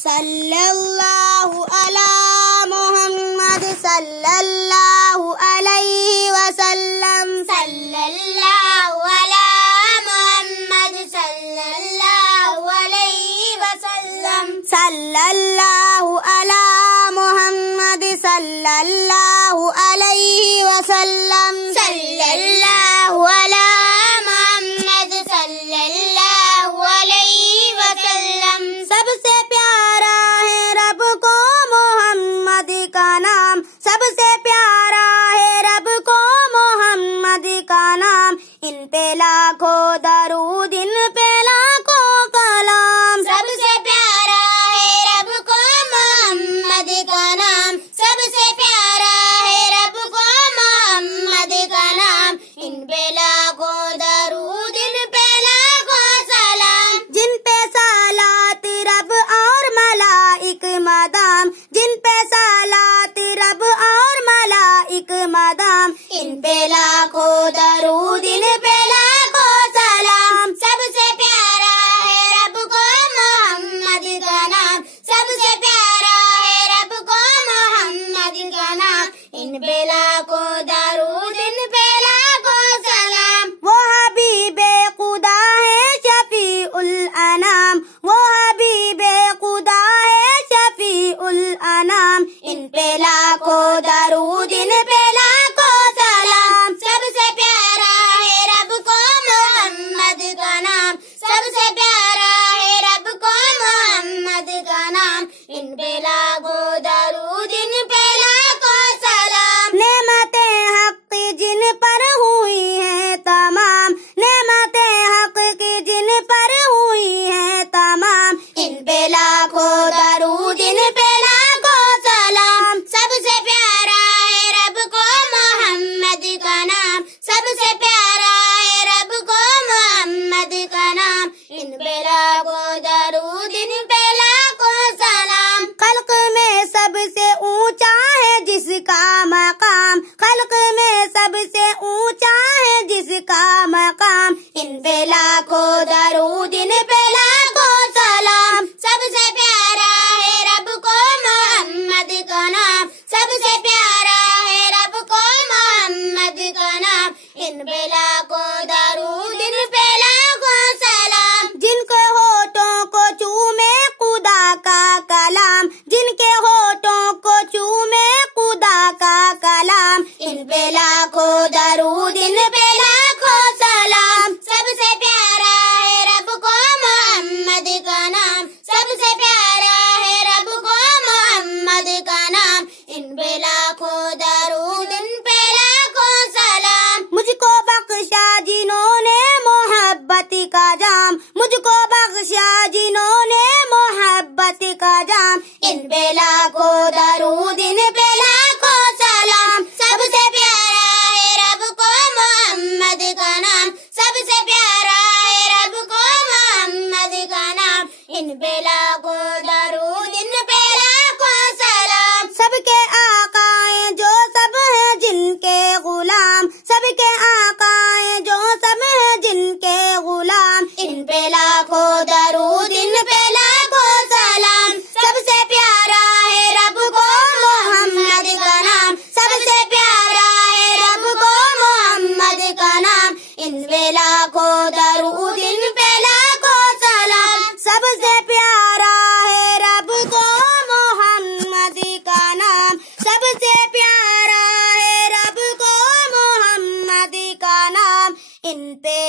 صلی اللہ علی محمد صلی اللہ علیہ وسلم صلی اللہ علی محمد صلی اللہ علیہ وسلم صلی اللہ علی محمد صلی اللہ علیہ وسلم صلی اللہ علی محمد صلی اللہ علیہ وسلم سب سے پیارا ہے رب کو محمد کا نام سب سے پیارا ہے رب کو محمد کا نام ان پہ لاکھوں درود ان پہ لاکھوں کلام سب سے پیارا ہے رب کو محمد کا نام سب سے پیارا ہے رب کو محمد کا نام ان پہ لاکھوں درود ان پہ لاکھوں سلام جن پہ صلات رب اور ملائک مدام جن پہ صلات رب اور ملائک مدام ان پہ لاکھوں درود ان پہ لاکھوں سلام سب سے پیارا ہے رب کو محمد کا نام سب سے پیارا ہے رب کو محمد کا نام ان پہ لاکھوں درود ان پہ لاکھوں سلام وہ حبیب خدا ہے شفیع الانام وہ حبیب خدا ہے شفیع الانام ان پہ لاکھوں درود ان پہ لاکھوں سلام سب سے پیارا ہے رب کو محمد کا نام سب سے پیارا ہے رب کو محمد کا نام ان پہ لاکھوں درود ان پہ لاکھوں سلام نعمت حق جن پر ہوئی ہے تمام نعمت حق کی جن پر ہوئی ہے تمام ان پہ لاکھوں درود ان پہ لاکھوں سلام سب سے پیارا ہے رب کو محمد کا نام سب سے پیارا ہے رب کو محمد کا نام ان پہ لاکھوں درود ان پہ لاکھوں سلام خلق میں سب سے اونچا ہے جس کا مقام خلق میں سب سے اونچا ہے جس کا مقام ان پہ لاکھوں درود ان پہ لاکھوں سلام سب سے پیارا ہے رب کو محمد کا نام سب سے پیارا ہے رب کو محمد کا نام ان پہ لاکھوں درود ان پہ لاکھوں سلام جن کے ہونٹوں کو چومے خدا کا کلام جن کے ہونٹوں کو چومے خدا کا کلام ان پہ لاکھوں درود ان پہ لاکھوں سلام سب سے پیارا ہے رب کو محمد کا نام سب سے پیارا ہے رب کو محمد کا نام ان پہ لاکھوں درود ان پہ لاکھوں سلام مجھ کو بخشا جنہوں نے محبت کا جام مجھ کو بخشا جنہوں نے محبت کا جام ان پہ لاکھوں درود ان پہ لاکھوں سلام سب سے پیارا ہے رب کو محمد کا نام سب سے پیارا ہے رب کو محمد کا نام ان پہ لاکھوں درود ان پہ لاکھوں سلام سب کے آقا ہیں جو سب ہیں جن کے غلام سب کے آقا ہیں جو سب ہیں جن کے غلام ان پہ لاکھوں درود ان پہ لاکھوں سلام سب سے پیارا ہے رب کو محمد کا نام سب سے پیارا ہے رب کو محمد کا نام ان پہ لاکھوں درود ان پہ لاکھوں سلام سب سے پیارا ہے رب کو محمد کا نام سب سے پیارا ہے رب کو محمد کا نام ان پہ